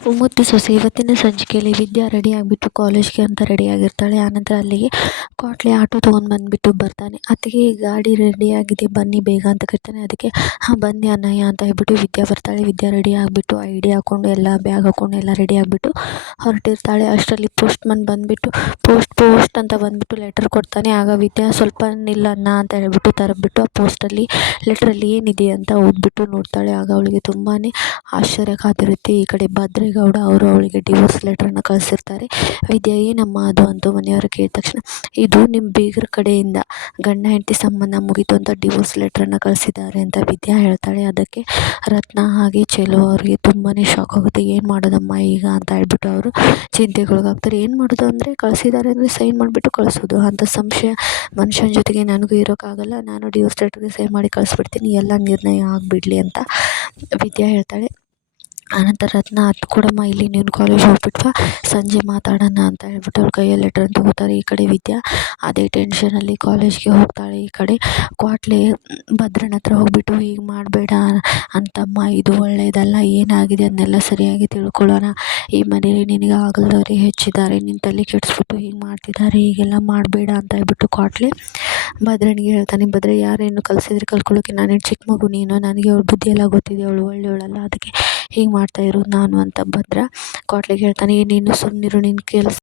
ಮುದ್ದು ಸೊಸೆ ಇವತ್ತಿನ ಸಂಚಿಕೆಯಲ್ಲಿ ವಿದ್ಯಾ ರೆಡಿ ಆಗಿಬಿಟ್ಟು ಕಾಲೇಜ್ಗೆ ಅಂತ ರೆಡಿ ಆಗಿರ್ತಾಳೆ. ಆನಂತರ ಅಲ್ಲಿಗೆ ಕ್ವಾಟ್ಲೆ ಆಟೋ ತೊಗೊಂಡು ಬಂದುಬಿಟ್ಟು ಬರ್ತಾನೆ. ಅತ್ತಿಗೆ ಗಾಡಿ ರೆಡಿ ಆಗಿದೆ ಬನ್ನಿ ಬೇಗ ಅಂತ ಕರಿತಾನೆ. ಅದಕ್ಕೆ ಹಾಂ ಬನ್ನಿ ಅಣ್ಣಯ್ಯ ಅಂತ ಹೇಳ್ಬಿಟ್ಟು ವಿದ್ಯಾ ಬರ್ತಾಳೆ. ವಿದ್ಯಾ ರೆಡಿ ಆಗಿಬಿಟ್ಟು ಐಡಿ ಹಾಕ್ಕೊಂಡು ಎಲ್ಲ ಬ್ಯಾಗ್ ಹಾಕ್ಕೊಂಡು ಎಲ್ಲ ರೆಡಿ ಆಗಿಬಿಟ್ಟು ಹೊರಟಿರ್ತಾಳೆ. ಅಷ್ಟರಲ್ಲಿ ಪೋಸ್ಟ್ ಮನ್ ಬಂದುಬಿಟ್ಟು ಪೋಸ್ಟ್ ಅಂತ ಬಂದುಬಿಟ್ಟು ಲೆಟರ್ ಕೊಡ್ತಾನೆ. ಆಗ ವಿದ್ಯಾ ಸ್ವಲ್ಪ ನಿಲ್ಲಣ್ಣ ಅಂತ ಹೇಳ್ಬಿಟ್ಟು ತರಬಿಟ್ಟು ಆ ಪೋಸ್ಟಲ್ಲಿ ಲೆಟ್ರಲ್ಲಿ ಏನಿದೆ ಅಂತ ಓದ್ಬಿಟ್ಟು ನೋಡ್ತಾಳೆ. ಆಗ ಅವಳಿಗೆ ತುಂಬಾ ಆಶ್ಚರ್ಯ ಕಾದಿರುತ್ತೆ. ಈ ಕಡೆ ಭದ್ರೇಗೌಡ ಅವರು ಅವಳಿಗೆ ಡಿವೋರ್ಸ್ ಲೆಟ್ರನ್ನು ಕಳಿಸಿರ್ತಾರೆ. ವಿದ್ಯಾ ಏನಮ್ಮ ಅದು ಅಂತ ಮನೆಯವರು ಕೇಳಿದ ತಕ್ಷಣ ಇದು ನಿಮ್ಮ ಬೀಗರ ಕಡೆಯಿಂದ ಗಂಡ ಹೆಂಡತಿ ಸಂಬಂಧ ಮುಗಿತು ಅಂತ ಡಿವೋರ್ಸ್ ಲೆಟ್ರನ್ನು ಕಳಿಸಿದ್ದಾರೆ ಅಂತ ವಿದ್ಯಾ ಹೇಳ್ತಾಳೆ. ಅದಕ್ಕೆ ರತ್ನ ಹಾಗೆ ಚೆಲುವ ಅವರಿಗೆ ತುಂಬಾ ಶಾಕ್ ಆಗುತ್ತೆ. ಏನು ಮಾಡೋದಮ್ಮ ಈಗ ಅಂತ ಹೇಳ್ಬಿಟ್ಟು ಅವರು ಚಿಂತೆಗೊಳಗಾಗ್ತಾರೆ. ಏನು ಮಾಡೋದು ಅಂದರೆ ಕಳಿಸಿದ್ದಾರೆ ಅಂದರೆ ಸೈನ್ ಮಾಡಿಬಿಟ್ಟು ಕಳಿಸೋದು ಅಂತ ಸಂಶಯ ಮನುಷ್ಯನ ಜೊತೆಗೆ ನನಗೂ ಇರೋಕ್ಕಾಗಲ್ಲ. ನಾನು ಡಿವೋರ್ಸ್ ಲೆಟ್ರಿಗೆ ಸೈನ್ ಮಾಡಿ ಕಳಿಸ್ಬಿಡ್ತೀನಿ, ಎಲ್ಲ ನಿರ್ಣಯ ಆಗಿಬಿಡಲಿ ಅಂತ ವಿದ್ಯಾ ಹೇಳ್ತಾಳೆ. ಆನಂತರ ರತ್ನ ಅದು ಕೊಡಮ್ಮ ಇಲ್ಲಿ ನೀನು ಕಾಲೇಜ್ ಹೋಗ್ಬಿಟ್ವಾ ಸಂಜೆ ಮಾತಾಡೋಣ ಅಂತ ಹೇಳ್ಬಿಟ್ಟು ಅವ್ರ ಕೈಯಲ್ಲಿ ಲೆಟ್ರನ್ನು ತಗೋತಾರೆ. ಈ ಕಡೆ ವಿದ್ಯಾ ಅದೇ ಟೆನ್ಷನಲ್ಲಿ ಕಾಲೇಜ್ಗೆ ಹೋಗ್ತಾಳೆ. ಈ ಕಡೆ ಕ್ವಾಟ್ಲೆ ಭದ್ರನ ಹತ್ರ ಹೋಗ್ಬಿಟ್ಟು ಹೀಗೆ ಮಾಡಬೇಡ ಅಂತಮ್ಮ, ಇದು ಒಳ್ಳೆಯದಲ್ಲ, ಏನಾಗಿದೆ ಅದನ್ನೆಲ್ಲ ಸರಿಯಾಗಿ ತಿಳ್ಕೊಳ್ಳೋಣ. ಈ ಮನೇಲಿ ನಿನಗೆ ಆಗಲ್ದವ್ರೆ ಹೆಚ್ಚಿದ್ದಾರೆ, ನಿನ್ನ ತಲೆ ಕೆಡಿಸ್ಬಿಟ್ಟು ಹೀಗೆ ಮಾಡ್ತಿದ್ದಾರೆ, ಹೀಗೆಲ್ಲ ಮಾಡಬೇಡ ಅಂತ ಹೇಳ್ಬಿಟ್ಟು ಕ್ವಾಟ್ಲೆ ಭದ್ರನಿಗೆ ಹೇಳ್ತಾನೆ. ಭದ್ರ ಯಾರೇನು ಕಲಿಸಿದ್ರೆ ಕಲ್ತ್ಕೊಳ್ಳೋಕೆ ನಾನೇನು ಚಿಕ್ಕ ಮಗು ನೀನು, ನನಗೆ ಅವಳ ಬುದ್ಧಿ ಎಲ್ಲ ಗೊತ್ತಿದೆ, ಅವಳು ಒಳ್ಳೆಯವಳಲ್ಲ, ಅದಕ್ಕೆ ಹೀಗೆ ಮಾಡ್ತಾ ಇರೋದು ನಾನು ಅಂತ ಭದ್ರ ಕ್ವಾಟ್ಲೆಗೆ ಹೇಳ್ತಾನೆ. ನೀನು ಸುಮ್ಮನಿರು, ನಿನ್ನ ಕೆಲಸ